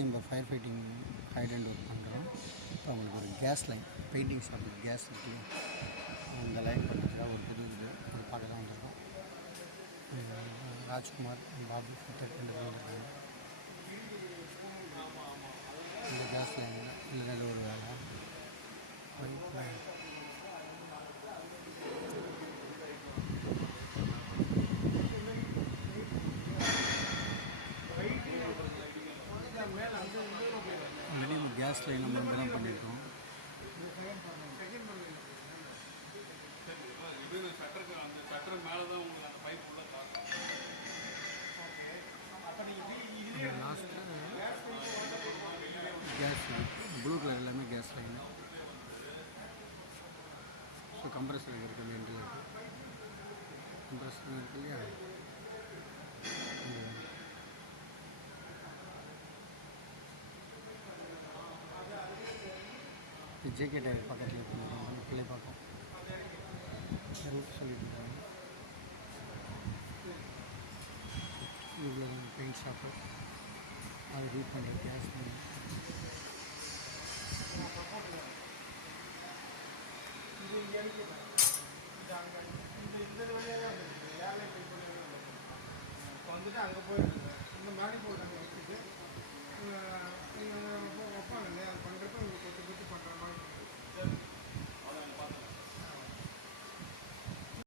Already நம்ம fire fighting hydrant work பண்ணுறோம். இப்போ அவங்களுக்கு ஒரு கேஸ் லைன், பெயிண்டிங் ஷாப்புக்கு கேஸ் இருக்கு, அந்த லைன் பண்ணுறதுக்காக ஒரு புது ஒரு பாடலாம் வந்துருக்கோம். ராஜ்குமார், பாபு ஃபிட்டர் 2 பேர் இருக்காங்க. இந்த கேஸ் லைனில் இல்லை ஒரு வேலை ஆல்ரெடி நம்ம கேஸ் லைன் நம்ம இங்கே தான் பண்ணியிருக்கோம். லாஸ்ட்டு கேஸ் ப்ளூ கலர் எல்லாமே கேஸ் லைன். ஸோ கம்ப்ரஸர் இருக்குது, மெயின்ல இருக்குது, கம்ப்ரஸர் இருக்கு இல்லையா. ஜேகே டயர் பக்கத்தில் பண்ணியிருக்காங்க, பிள்ளை பார்க்கும் ரூட் சொல்லிட்டு இருக்காங்க. இவ்வளோ பெயிண்ட் ஷாப்பு, அது ஹீட் பண்ணுற கேஸ் லைன். வந்துட்டு அங்கே போயிட்டு இந்த மாதிரி போட்டாங்க வச்சுட்டு வைப்பாங்க இல்லையா, அது பண்ணுறப்ப உங்களுக்கு கொத்து கொத்து பண்ணுற மாதிரி